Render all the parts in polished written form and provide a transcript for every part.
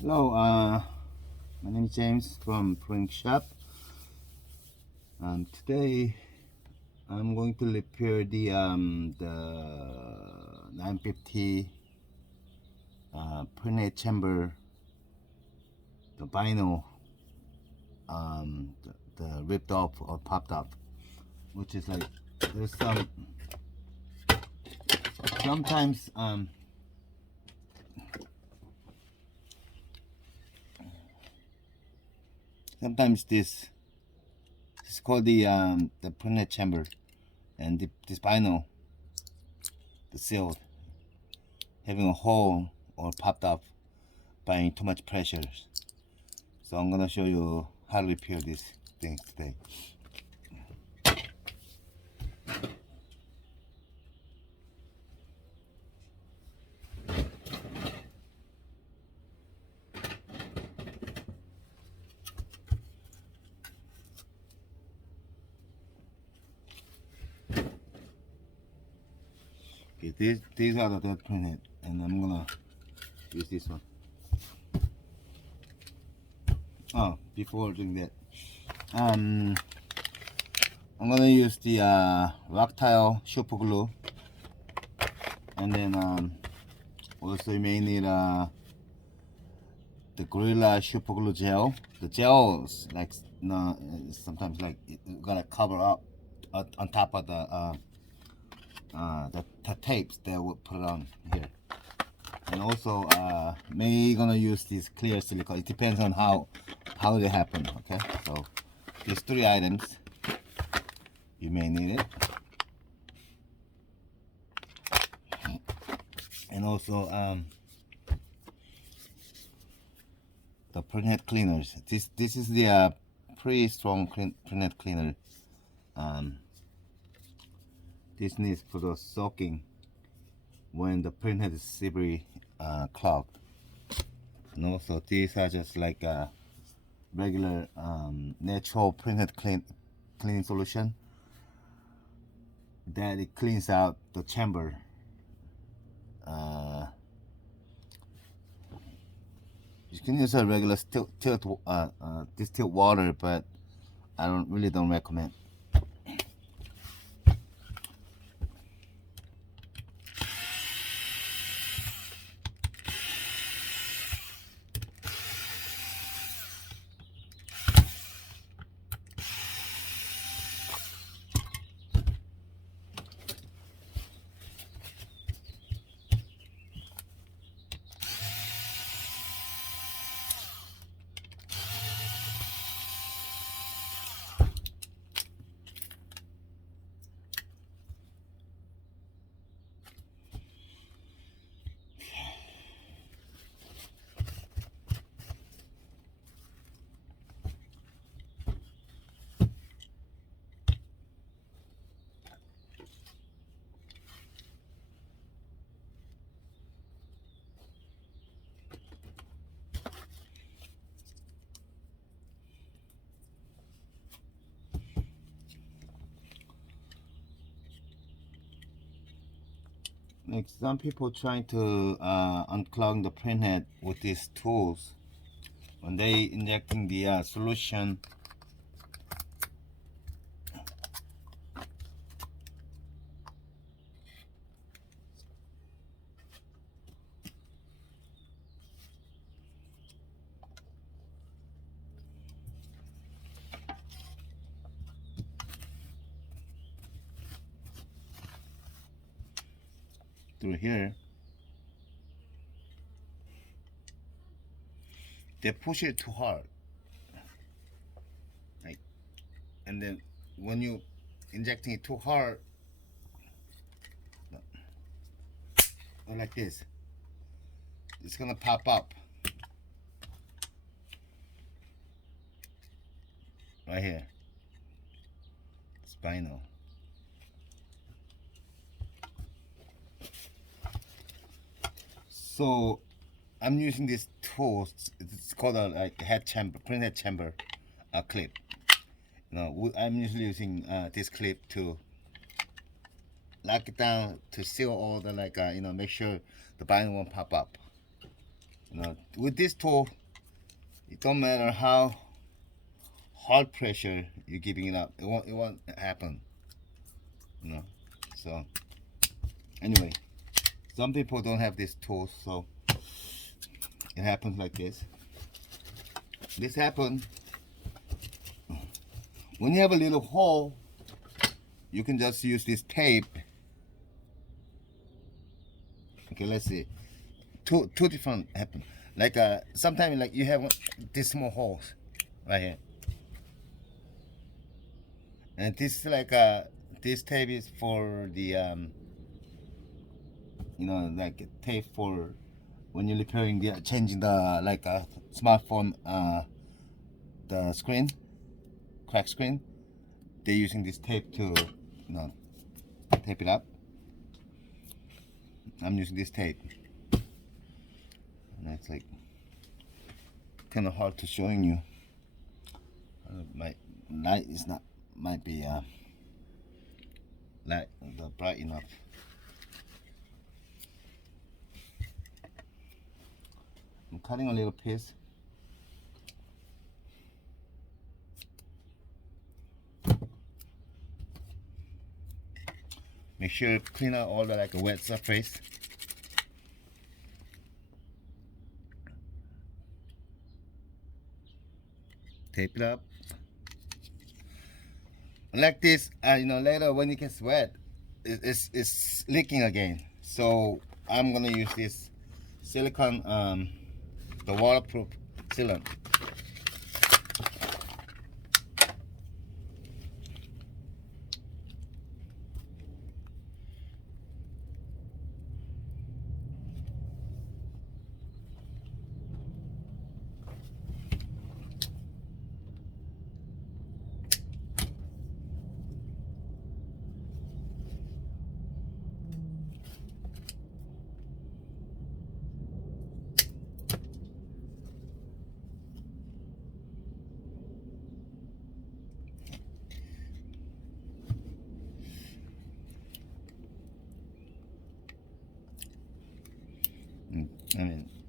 Hello, my name is James from Proinkshop. Today I'm going to repair the 950 Printhead chamber, the vinyl, the ripped off or popped off, which is like there's sometimes sometimes this is called the Printhead chamber, and this vinyl, the seal, having a hole or popped up by too much pressure. So I'm gonna show you how to repair these things today. Okay, these are the dead printhead, and I'm gonna use this one. Oh, before doing that, I'm gonna use the rock tile super glue, and then also you may need the Gorilla super glue gel. The gel is like no, sometimes like it gotta cover up on top of the tapes that we'll put on here. And also may gonna use this clear silicone. It depends on how they happen. Okay, so these 3 items you may need it. And also the printhead cleaners. This is the pretty strong printhead cleaner. This needs for the soaking when the printhead is severely clogged. And also these are just like a regular natural printhead cleaning solution that it cleans out the chamber. You can use a regular distilled water, but I don't recommend. Like some people trying to unclog the printhead with these tools. When they injecting the solution, through here, they push it too hard, like, and then when you injecting it too hard, like this, it's gonna pop up right here. Spinal. So I'm using this tool. It's called a like head chamber, printhead chamber clip. I'm usually using this clip to lock it down to seal all the make sure the vinyl won't pop up. with this tool, it don't matter how hard pressure you're giving it up, it won't happen. So anyway, some people don't have this tool, so it happens like this. This happens when you have a little hole. You can just use this tape. Okay, let's see. Two different happen. Like sometimes like you have these small holes right here, and this like this tape is for the like tape for when you're repairing the changing the like smartphone the screen, crack screen. They're using this tape to tape it up. I'm using this tape, and it's like kind of hard to showing you. My light is not might be light bright enough. I'm cutting a little piece. Make sure to clean out all the like a wet surface. Tape it up. Like this, later when it gets wet, it's leaking again. So I'm gonna use this silicone, the waterproof sealant.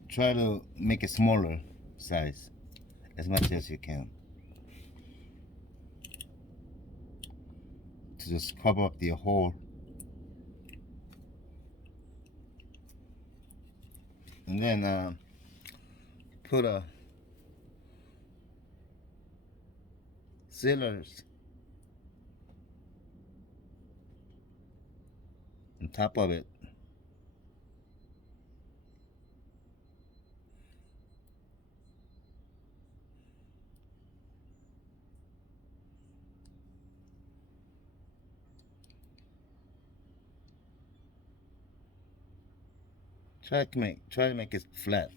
Try to make it smaller size as much as you can to just cover up the hole. And then put a sealers on top of it. Try to make it flat.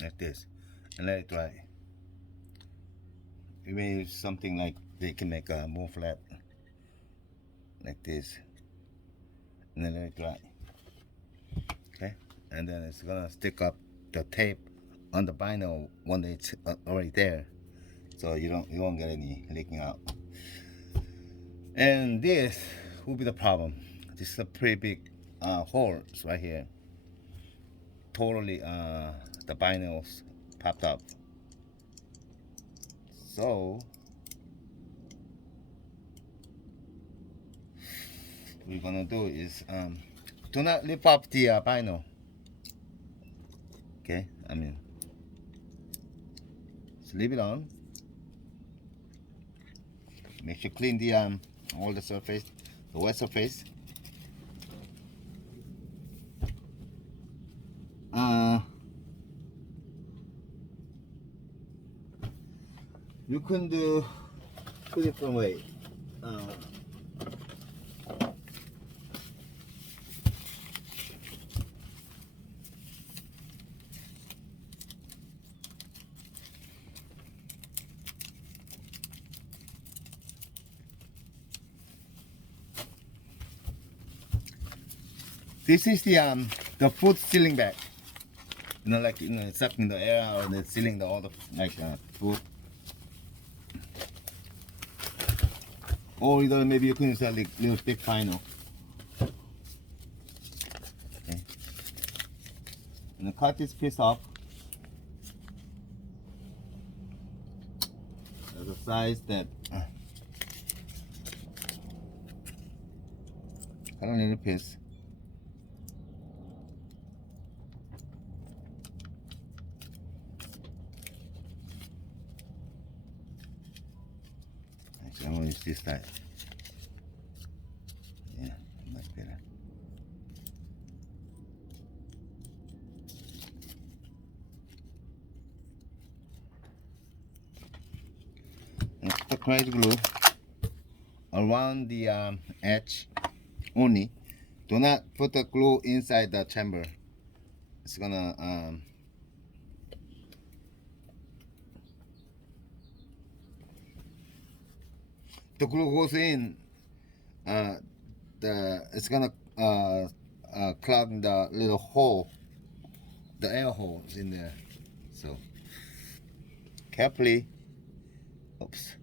Like this, and let it dry. You may use something like they can make more flat, like this, and then let it dry. Okay, and then it's gonna stick up the tape on the vinyl when it's already there, so you won't get any leaking out. And this will be the problem. This is a pretty big holes right here. Totally the vinyls popped up. So what we're gonna do is do not lift up the vinyl. Okay, just leave it on. Make sure clean the all the surface, the wet surface. You can do two different ways. This is the food sealing bag. Like sucking the air out and then sealing all the like food. or either maybe you can use a little thick vinyl. Okay. And cut this piece off. There's a size that cut a little piece. Actually, I'm gonna use this side. Yeah, much better. And put the crazy glue around the edge only. Do not put the glue inside the chamber. It's gonna the glue goes in. It's gonna clog the little hole, the air holes in there. So carefully. Oops.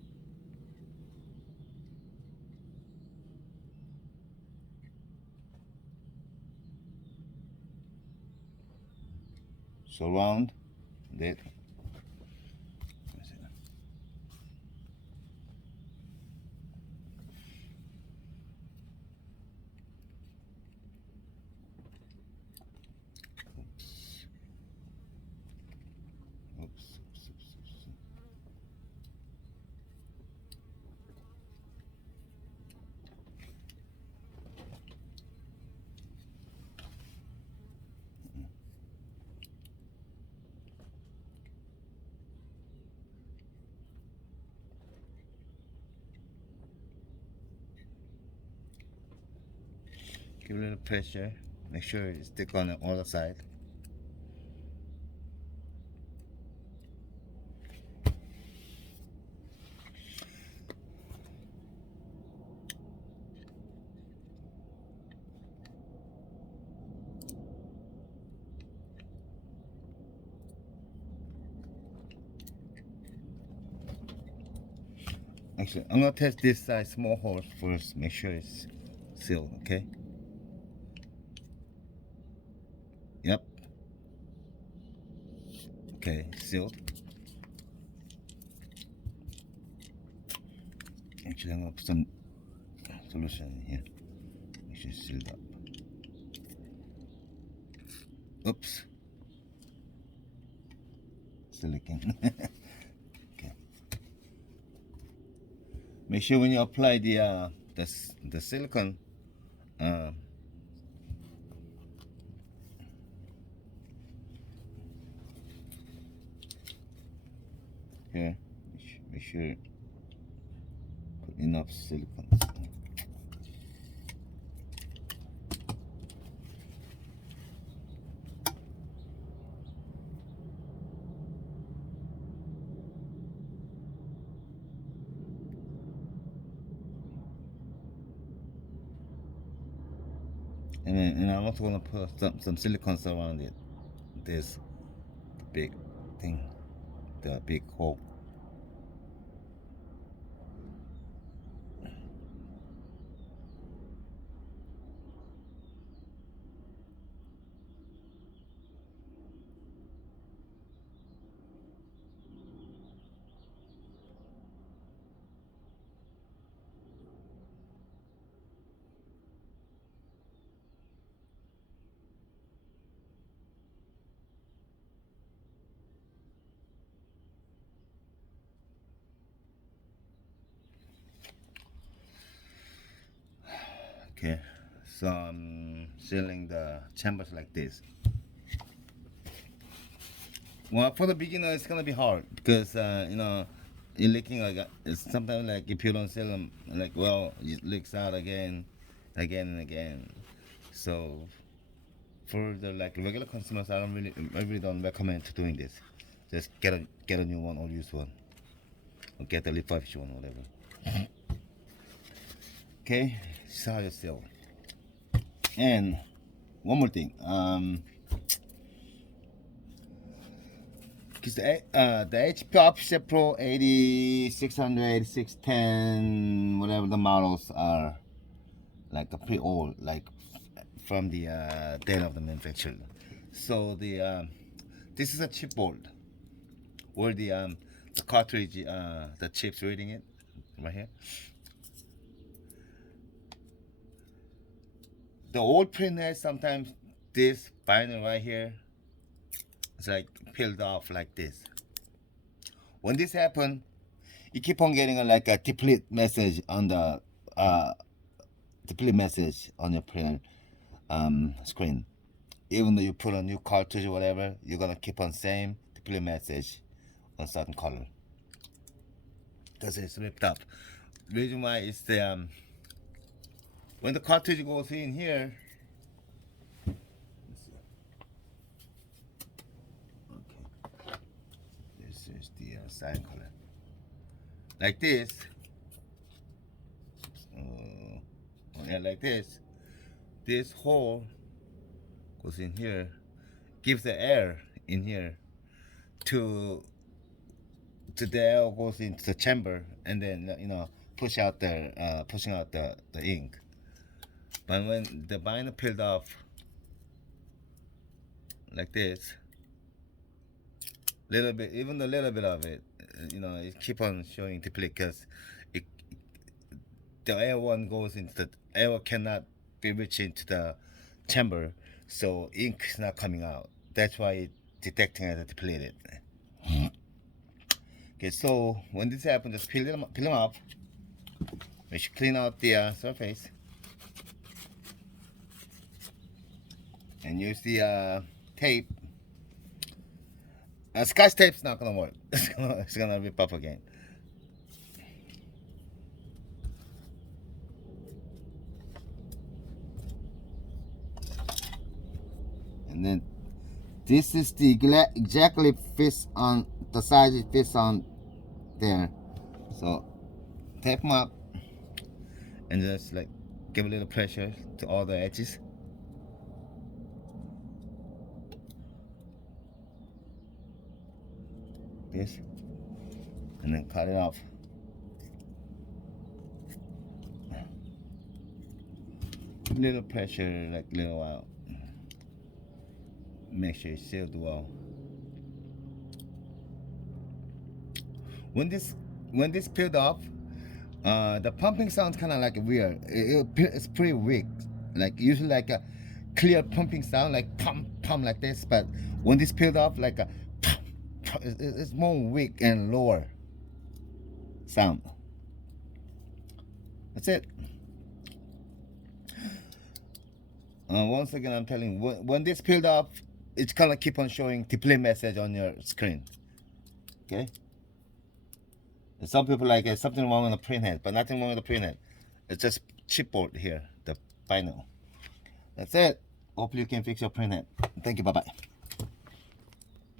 Surround that. Give a little pressure. Make sure it stick on the other side. Actually, I'm gonna test this size small hole first. Make sure it's sealed. Okay. Yep. Okay, sealed. Actually, I'm gonna put some solution in here. Make sure it's sealed up. Oops. Still leaking. Okay. Make sure when you apply the silicone, okay, make sure put enough silicone. And I'm also gonna put some silicones around it. This big thing, the big hole. Okay, so I'm sealing the chambers like this. Well, for the beginner, it's gonna be hard because you know, you're leaking like it's sometimes like if you don't seal them, like well, it leaks out again, again and again. So for the like regular consumers, I really don't recommend doing this. Just get a new one or use one, or get a refurbished one, whatever. Okay, this is how you seal. And one more thing, Because the HP Offset Pro 8600, 8610, whatever the models are, like a pretty old, like from the date of the manufacturer. So the this is a chipboard where the cartridge, the chips reading it right here. The old printhead, sometimes this vinyl right here is like peeled off like this. When this happens, you keep on getting like a deplete message on the deplete message on your printer screen. Even though you put a new cartridge or whatever, you're gonna keep on same deplete message on certain color because it's ripped up. Reason why is the when the cartridge goes in here. Okay, this is the side color. Like this. Yeah, like this. This hole goes in here, gives the air in here to the air goes into the chamber, and then pushing out the ink. But when the binder peeled off like this, little bit, even a little bit of it, it keep on showing deplete because the air one goes into the air cannot be reached into the chamber, so ink is not coming out. That's why it's detecting as depleted. Okay, so when this happens, just peel them off. We should clean out the surface and use the tape. Scotch tape's not gonna work. It's gonna rip up again. And then this is the exactly fits on the size it fits on there. So tape them up and just like give a little pressure to all the edges. This, and then cut it off. Little pressure, like a little while. Make sure it's sealed well. When this peeled off, the pumping sounds kind of like weird. It's pretty weak. Like usually like a clear pumping sound, like pump like this. But when this peeled off, like a it's more weak and lower sound. That's it. Once again, I'm telling you, when this peeled off, it's gonna keep on showing deplete message on your screen. Okay. And some people like something wrong with the printhead, but nothing wrong with the printhead. It's just chipboard here, the vinyl. That's it. Hopefully you can fix your printhead. Thank you. Bye bye.